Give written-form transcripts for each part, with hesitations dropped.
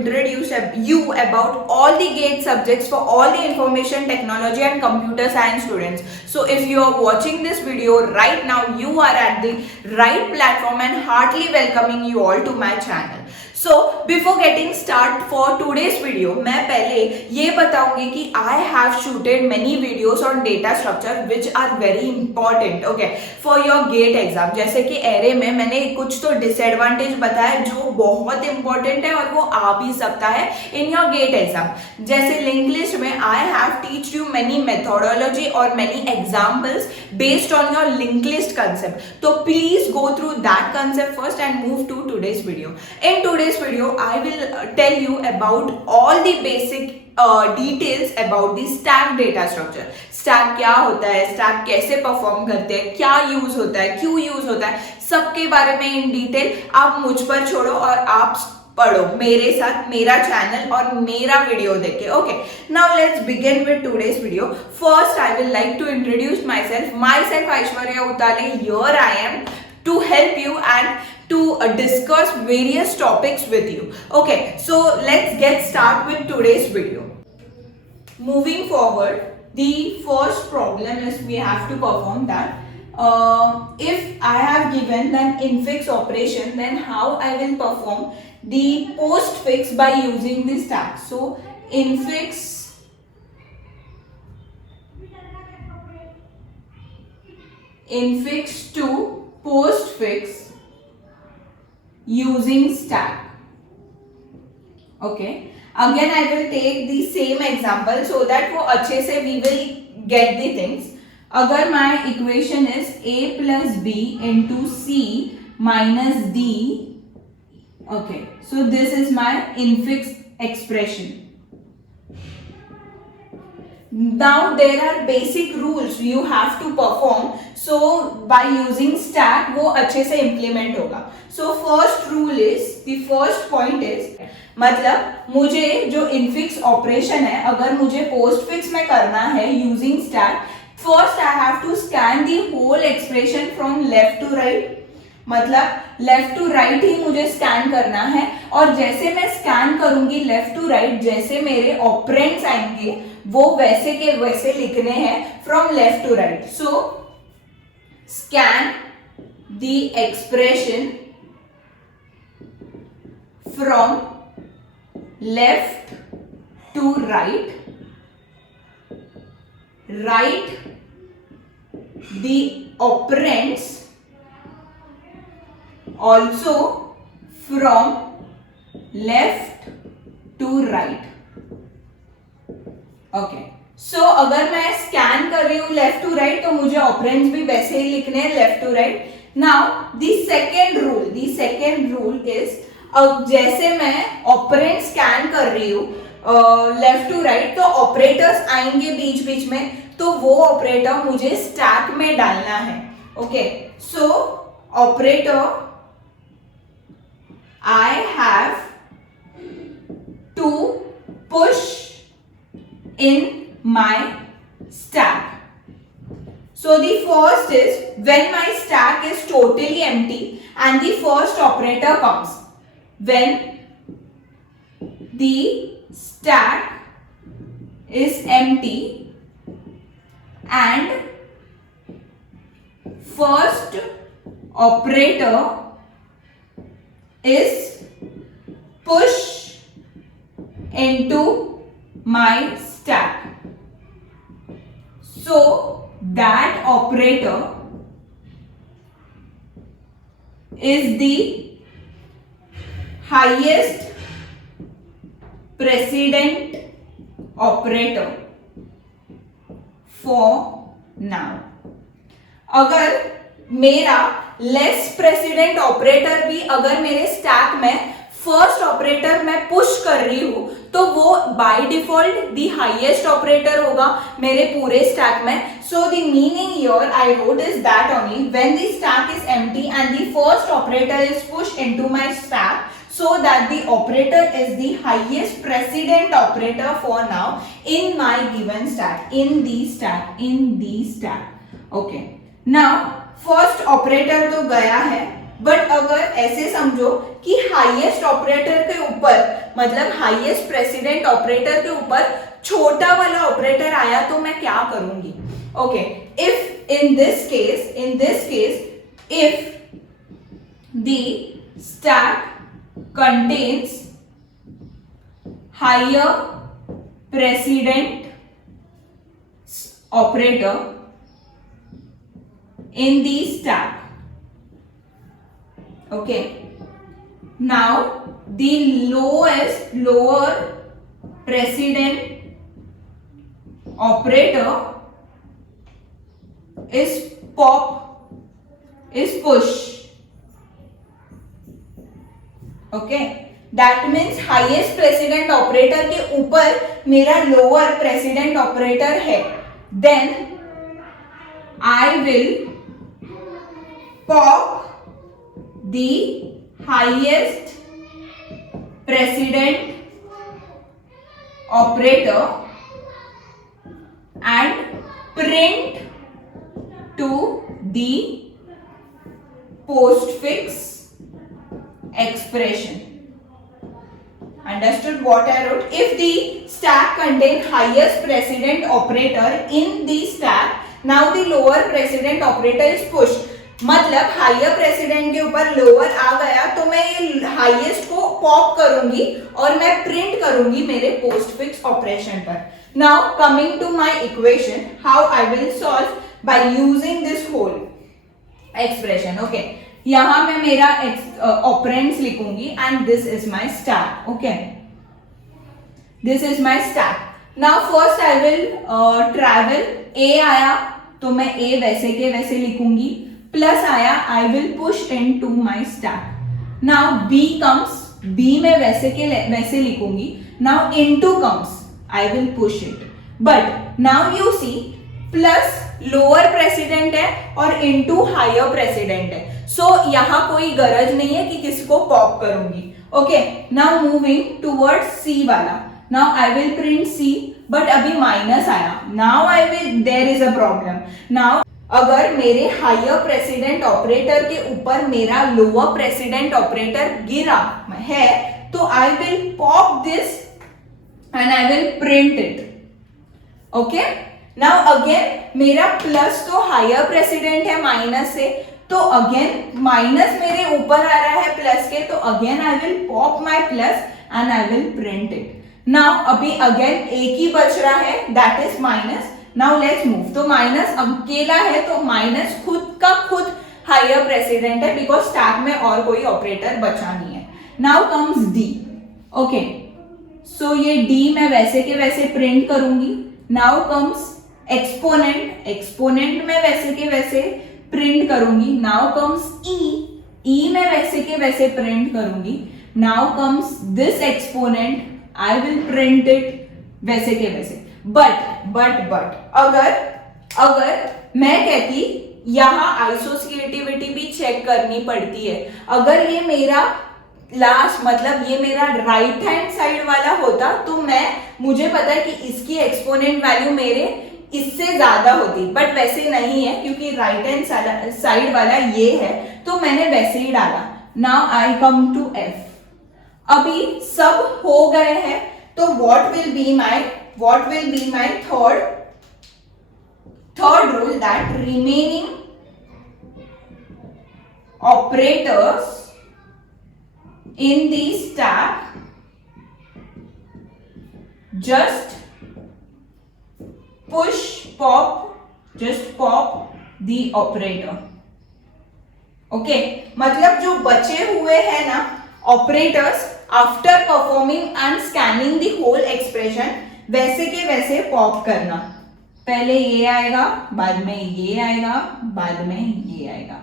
introduce you about all the GATE subjects for all the information technology and computer science students. So if you are watching this video right now, you are at the right platform and heartily welcoming you all to my channel. So before getting start for today's video, मैं पहले ये बताऊंगी कि I have shooted many videos on data structure which are very important, okay, for your GATE exam. जैसे कि एरे में मैंने कुछ तो डिसएडवांटेज बताया जो बहुत इंपॉर्टेंट है और वो आ भी सकता है इन योर गेट एग्जाम. जैसे लिंक लिस्ट में I have teach you many methodology और many examples based on your link list concept. तो please go through that concept first and move to today's video. In today's video I will tell you about all the basic details about the stack data structure. Stack क्या होता है, स्टैक कैसे परफॉर्म करते हैं, क्या यूज होता है, क्यों यूज होता है, सबके बारे में इन डिटेल आप मुझ पर छोड़ो और आप पढ़ो मेरे साथ, मेरा चैनल और मेरा वीडियो देखे. Okay, now let's begin with today's video. First I will like to introduce myself Aishwarya Utale. Here I am to help you and to discuss various topics with you. Okay, so let's get start with today's video. Moving forward, the first problem is we have to perform that. If I have given an infix operation, then how I will perform the postfix by using the stack. So infix to postfix using stack. Okay, again I will take the same example so that वो अच्छे से we will get the things. अगर my equation is a plus b into c minus d, okay, so this is my infix expression. Now there are basic rules you have to perform, so by using stack वो अच्छे से implement होगा. So first rule is, the first point is, मतलब मुझे जो infix operation है अगर मुझे postfix में करना है using stack, first I have to scan the whole expression from left to right. मतलब लेफ्ट टू राइट ही मुझे स्कैन करना है और जैसे मैं स्कैन करूंगी लेफ्ट टू राइट, जैसे मेरे ऑपरेंड्स आएंगे वो वैसे के वैसे लिखने हैं from left to right. So scan the expression from left to right, write the operands also from left to right. Okay, so अगर मैं स्कैन कर रही हूँ लेफ्ट टू राइट तो मुझे ऑपरेंड्स भी वैसे ही लिखने हैं left to right. Now the second rule is, अब जैसे मैं ऑपरेंड स्कैन कर रही हूँ लेफ्ट टू राइट तो ऑपरेटर्स आएंगे बीच बीच में, तो वो ऑपरेटर मुझे स्टैक में डालना है. ओके, सो operator I have to push in my stack. So the first is when my stack is totally empty and the first operator comes. When the stack is empty and first operator is push into my stack, so that operator is the highest precedent operator for now. अगर मेरा less president operator भी अगर मेरे स्टैक में first operator मैं पुश कर रही हूं तो वो by default the highest operator होगा मेरे पूरे स्टैक में. So the meaning here I wrote is that only when the stack is empty and the first operator is push into my stack, so that the operator is the highest precedent operator for now in my given stack, in the stack. Okay, now first operator तो गया है बट अगर ऐसे समझो कि highest operator के ऊपर, मतलब हाईएस्ट प्रेसिडेंट ऑपरेटर के ऊपर छोटा वाला ऑपरेटर आया तो मैं क्या करूंगी? Okay, if in this case if the stack contains higher precedent operator in the stack, okay, now the lower precedent operator is push, okay, that means highest precedent operator के ऊपर मेरा लोअर प्रेसिडेंट ऑपरेटर है, then I will pop the highest precedent operator and print to the postfix expression. Understood what I wrote? If the stack contain highest precedent operator in the stack, now the lower precedent operator is pushed. मतलब higher president के ऊपर लोअर आ गया तो मैं ये हाईएस्ट को pop करूंगी और मैं प्रिंट करूंगी मेरे पोस्टफिक्स ऑपरेशन पर. Now coming to my equation, how I will solve by using this whole expression. Okay, यहां मैं मेरा operands लिखूंगी and this is my stack. Okay, this is my stack. Now first I will travel. A आया तो मैं A वैसे के वैसे लिखूंगी, प्लस आया I will push into my stack. Now B comes, B में वैसे के वैसे लिखूंगी. Now into comes, I will push it. But now you see, plus lower president है और इनटू हायर प्रेसिडेंट है, सो यहां कोई गरज नहीं है कि किसी को पॉप करूंगी. Okay, now moving towards C वाला. Now I will print C, but अभी माइनस आया. Now I will, there is a problem. Now अगर मेरे हायर प्रेसिडेंट ऑपरेटर के ऊपर मेरा लोअर प्रेसिडेंट ऑपरेटर गिरा है तो आई will pop this and I will print it. Okay, now again मेरा प्लस तो हायर प्रेसिडेंट है माइनस से, तो अगेन माइनस मेरे ऊपर आ रहा है प्लस के, तो again I will pop my plus and I will print it. Now अभी अगेन एक ही बच रहा है, that is minus. Now let's move. तो माइनस अकेला है तो माइनस खुद का खुद हायर प्रेसिडेंट है बिकॉज स्टैक में और कोई ऑपरेटर बचा नहीं है. Now comes D. ओके, सो ये डी मैं वैसे के वैसे प्रिंट करूंगी. नाउ कम्स एक्सपोनेंट, एक्सपोनेंट में वैसे के वैसे प्रिंट करूंगी. नाउ कम्स ई, ई में वैसे के वैसे प्रिंट करूंगी. Now comes this exponent, I will print it वैसे के वैसे. बट अगर मैं कहती यहां आइसोसिएटिविटी भी चेक करनी पड़ती है. अगर ये मेरा लास्ट मतलब ये मेरा राइट हैंड साइड वाला होता तो मुझे पता है कि इसकी एक्सपोनेंट वैल्यू मेरे इससे ज्यादा होती, बट वैसे नहीं है क्योंकि राइट हैंड साइड वाला ये है तो मैंने वैसे ही डाला. Now I come to F. अभी सब हो गए हैं तो what will be my third rule, that remaining operators in the stack just pop the operator. Okay, मतलब जो बचे हुए हैं ना operators after performing and scanning the whole expression वैसे के वैसे पॉप करना. पहले ये आएगा, बाद में ये आएगा, बाद में ये आएगा.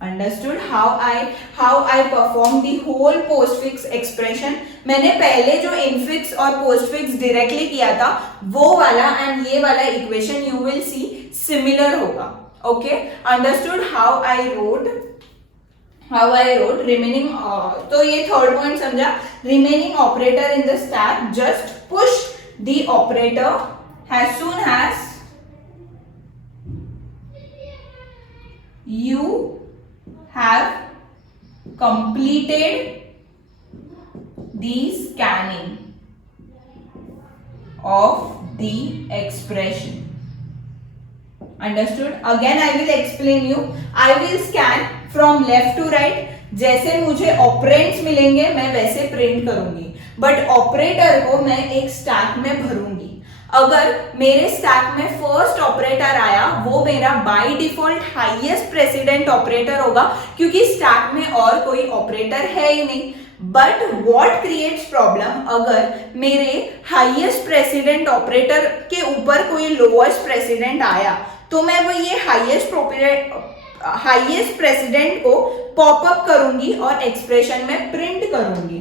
Understood how I perform the whole postfix expression. मैंने पहले जो infix और postfix directly किया था वो वाला and ये वाला equation you will see similar होगा. Okay, understood how I wrote remaining. तो ये third point समझा. Remaining operator in the stack just push the operator as soon as you have completed the scanning of the expression. Understood? Again I will explain you. I will scan from left to right. जैसे मुझे ऑपरेंड्स मिलेंगे मैं वैसे प्रिंट करूंगी, but operator को मैं एक स्टैक में भरूंगी. अगर मेरे स्टैक में फर्स्ट ऑपरेटर आया वो मेरा by default highest precedent operator होगा, क्योंकि स्टैक में और कोई ऑपरेटर है ही नहीं. बट व्हाट क्रिएट्स प्रॉब्लम, अगर मेरे हाईएस्ट प्रेसिडेंट ऑपरेटर के ऊपर कोई लोएस्ट प्रेसिडेंट आया तो मैं वो ये हाईएस्ट प्रेसिडेंट को पॉपअप करूंगी और एक्सप्रेशन में प्रिंट करूंगी.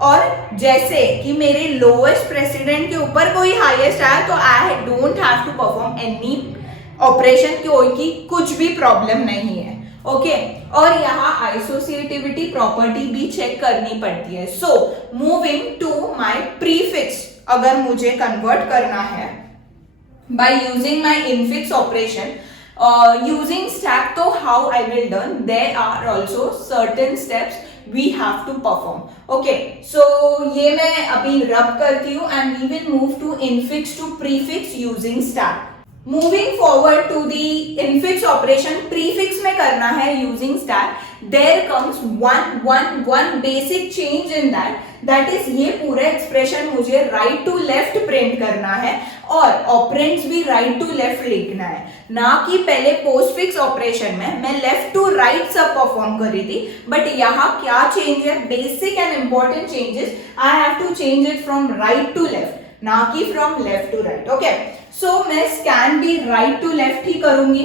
और जैसे कि मेरे लोएस्ट प्रेसिडेंट के ऊपर कोई हाईएस्ट आया तो I don't have to perform any operation, क्योंकि कुछ भी प्रॉब्लम नहीं है. ओके और यहाँ आइसोसिएटिविटी प्रॉपर्टी भी चेक करनी पड़ती है. So moving to my prefix, अगर मुझे कन्वर्ट करना है by using my infix operation using stack, तो how I will done, there are also certain steps we have to perform. Okay, so ये मैं अभी रब करती हूँ and we will move to infix to prefix using stack. Moving forward to the infix operation, prefix में करना है using stack. There comes one basic change in that is ये पूरा एक्सप्रेशन मुझे राइट टू लेफ्ट प्रिंट करना है और ऑपरेंड्स भी राइट टू लेफ्ट लिखना है, ना कि पहले पोस्टफिक्स ऑपरेशन में मैं लेफ्ट टू राइट सब परफॉर्म कर रही थी. बट यहाँ क्या चेंज है, basic and important changes, I have to change it from right to left, ना कि from left to right. Okay so मैं स्कैन भी राइट टू लेफ्ट ही करूंगी.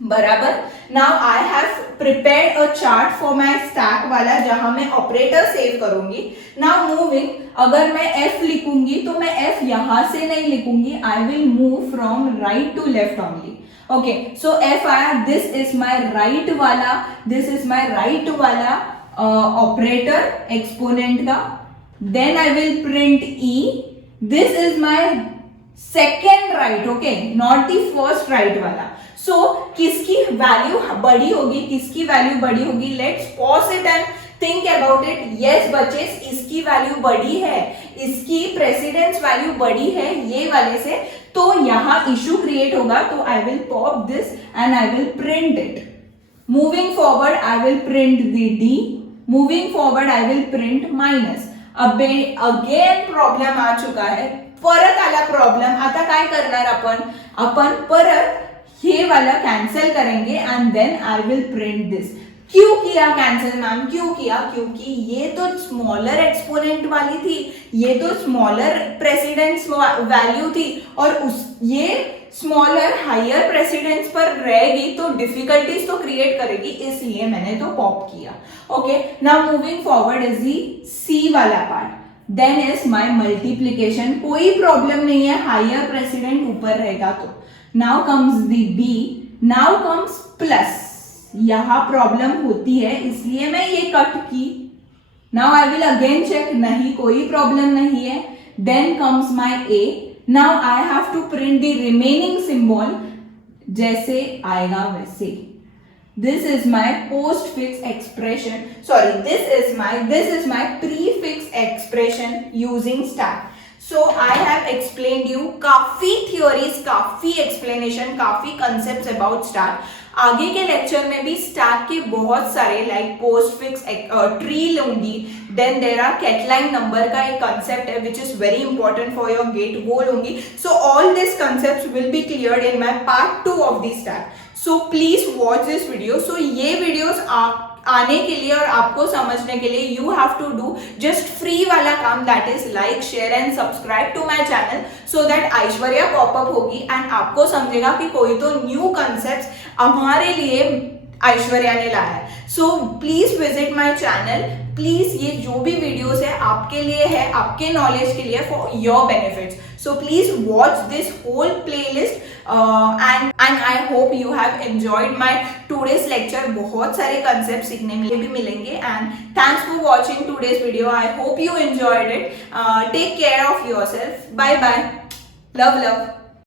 बराबर. Now I have prepared a chart for my stack वाला जहां मैं ऑपरेटर सेव करूंगी. नाउ मूविंग, अगर मैं F लिखूंगी तो मैं F यहां से नहीं लिखूंगी, I will move from right to left only. Okay so F आया, दिस इज माय राइट वाला ऑपरेटर एक्सपोनेंट का. Then I will print E, this is my second right, okay not the first right वाला. सो किसकी value बड़ी होगी, किसकी value बड़ी होगी, let's pause it and think about it. Yes बच्चेस, इसकी वैल्यू बड़ी है, इसकी प्रेसिडेंस वैल्यू बड़ी है ये वाले से, तो यहाँ इशू क्रिएट होगा. तो आई will pop this and I will print it. Moving forward I will print the D, moving forward I will print minus. अब अगेन प्रॉब्लेम आ चुका है, परत आला प्रॉब्लेम. आता काय करणार आपण परत हे वाला कैंसिल करेंगे and then I will print this. क्यों किया कैंसिल मैम, क्यों किया, क्योंकि ये तो स्मॉलर एक्सपोनेंट वाली थी, ये तो स्मॉलर प्रेसिडेंस वैल्यू थी और ये स्मॉलर हायर प्रेसिडेंस पर रहेगी तो डिफिकल्टीज तो क्रिएट करेगी, इसलिए मैंने तो पॉप किया. Okay now moving forward is the C वाला part. Then is my multiplication, कोई प्रॉब्लम नहीं है, हायर प्रेसिडेंट ऊपर रहेगा तो. Now comes the B, now comes plus. यहां प्रॉब्लम होती है इसलिए मैं ये कट की. Now I will again check, नहीं कोई प्रॉब्लम नहीं है. Then comes my A. Now I have to print the remaining symbol जैसे आएगा वैसे. This is my postfix expression. Sorry, this is my prefix expression using stack. So I have explained you काफी theories, काफी explanation, काफी concepts about stack. आगे के लेक्चर में भी स्टैक के बहुत सारे लाइक पोस्टफिक्स ट्री लूंगी. Then there are Catalan number का एक कंसेप्ट है which is very important for your GATE, वो लूंगी. So all this concepts will be cleared in my part 2 of the stack. So please watch this video. So ये videos आने के लिए और आपको समझने के लिए you have to do just free वाला काम, that is like share and subscribe to my channel so that Aishwarya pop up होगी एंड आपको समझेगा कि कोई तो न्यू कंसेप्ट्स हमारे लिए ऐश्वर्या ने लाया है. So please visit my channel. Please ये जो भी वीडियोस है आपके लिए है, आपके नॉलेज के लिए, for your benefits. So please watch this whole playlist and I hope you have enjoyed my today's lecture. बहुत सारे concepts सीखने भी मिलेंगे and thanks for watching today's video. I hope you enjoyed it. Take care of yourself. Bye bye. Love.